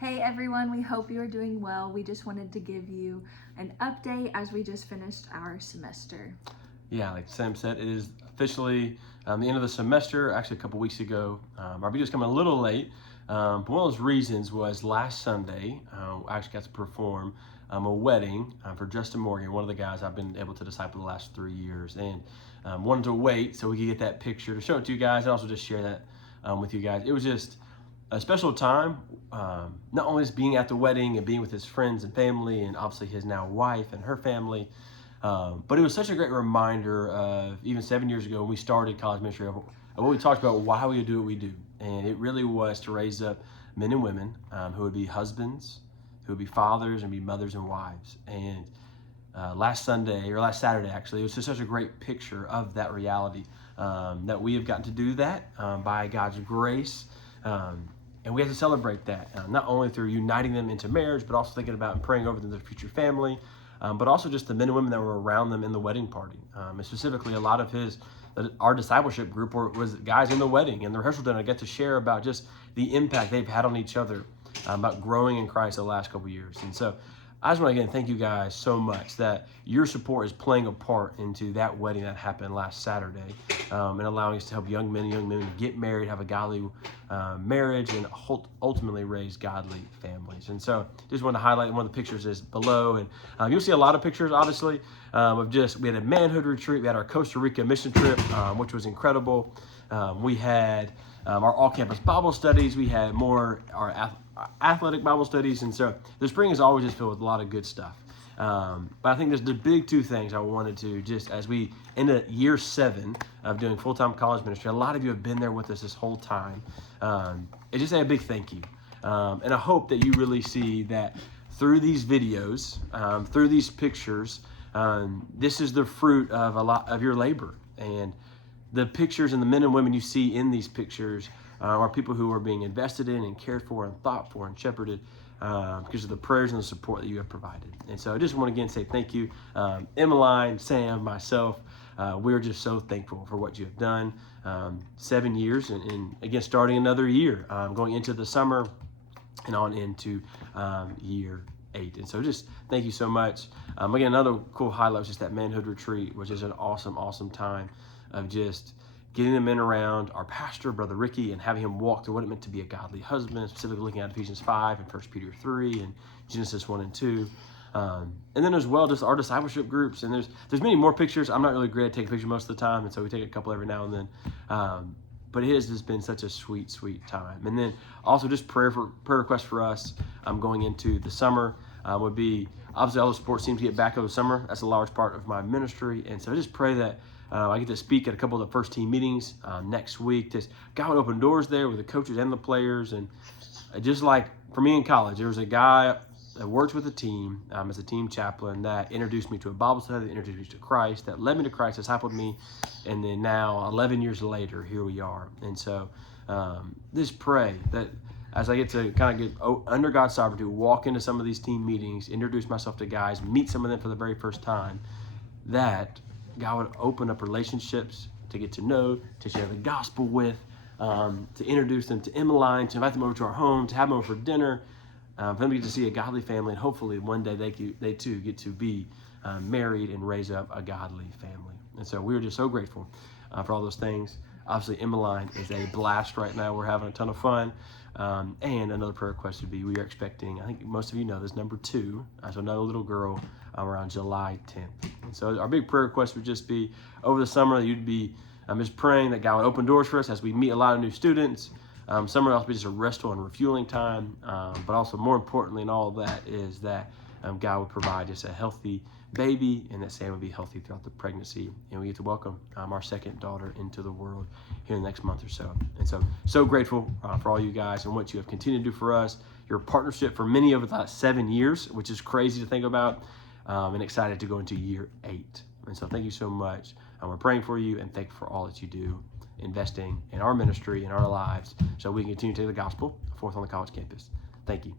Hey everyone, we hope you are doing well. We just wanted to give you an update as we just finished our semester. Yeah, like Sam said, it is officially the end of the semester. Actually, a couple weeks ago, our video's coming a little late. But one of those reasons was last Sunday, I actually got to perform a wedding for Justin Morgan, one of the guys I've been able to disciple the last 3 years, and wanted to wait so we could get that picture to show it to you guys, and also just share that with you guys. It was just a special time, not only just being at the wedding and being with his friends and family, and obviously his now wife and her family. But it was such a great reminder of even 7 years ago when we started college ministry of what we talked about, why we do what we do. And it really was to raise up men and women who would be husbands, who would be fathers, and be mothers and wives. And last Saturday, actually, it was just such a great picture of that reality, that we have gotten to do that by God's grace. And we have to celebrate that, not only through uniting them into marriage, but also thinking about and praying over them, their future family, but also just the men and women that were around them in the wedding party. And specifically, a lot of our discipleship group was guys in the wedding and the rehearsal dinner. I get to share about just the impact they've had on each other, about growing in Christ the last couple of years. And so I just want to again thank you guys so much that your support is playing a part into that wedding that happened last Saturday, and allowing us to help young men and young women get married, have a godly marriage, and ultimately raise godly families. And so just want to highlight one of the pictures is below, and you'll see a lot of pictures, obviously, we had a manhood retreat, we had our Costa Rica mission trip, which was incredible. We had our all-campus Bible studies. We had our athletic Bible studies, and so the spring is always just filled with a lot of good stuff. But I think there's the big two things I wanted to just, as we end year 7 of doing full-time college ministry, a lot of you have been there with us this whole time, and just say a big thank you. And I hope that you really see that through these videos, through these pictures, this is the fruit of a lot of your labor. And the pictures and the men and women you see in these pictures are people who are being invested in and cared for and thought for and shepherded because of the prayers and the support that you have provided. And so I just want to again say thank you, Emmeline, Sam, myself. We're just so thankful for what you have done. 7 years and again, starting another year, going into the summer and on into year 8. And so just thank you so much. Again, another cool highlight was just that manhood retreat, which is an awesome time of just getting the men around our pastor, Brother Ricky, and having him walk through what it meant to be a godly husband, specifically looking at Ephesians 5 and 1 Peter 3 and Genesis 1 and 2. And then as well, just our discipleship groups. And there's many more pictures. I'm not really great at taking pictures most of the time, and so we take a couple every now and then. But it has just been such a sweet time. And then also just prayer requests for us going into the summer would be, obviously all the sports teams get back over the summer. That's a large part of my ministry. And so I just pray that I get to speak at a couple of the first team meetings next week. Just God would open doors there with the coaches and the players. And just like for me in college, there was a guy that worked with a team as a team chaplain that introduced me to a Bible study, that introduced me to Christ, that led me to Christ, discipled me, and then now 11 years later, here we are. And so just pray that as I get to kind of get under God's sovereignty, walk into some of these team meetings, introduce myself to guys, meet some of them for the very first time, that God would open up relationships to get to know, to share the gospel with, to introduce them to Emmeline, to invite them over to our home, to have them over for dinner, for them to get to see a godly family, and hopefully one day they too get to be married and raise up a godly family. And so we're just so grateful for all those things. Obviously, Emmeline is a blast right now. We're having a ton of fun. And another prayer request would be, we are expecting, I think most of you know this, number 2, so another little girl around July 10th. And so our big prayer request would just be, over the summer, you'd be just praying that God would open doors for us as we meet a lot of new students. Summer will be just a restful and refueling time, but also more importantly in all of that is that God would provide just a healthy baby, and that Sam would be healthy throughout the pregnancy, and we get to welcome our second daughter into the world here in the next month or so. And so grateful for all you guys and what you have continued to do for us, your partnership for many of the last 7 years, which is crazy to think about, and excited to go into year 8. And so thank you so much. We're praying for you and thankful for all that you do, investing in our ministry, in our lives, so we can continue to take the gospel forth on the college campus. Thank you.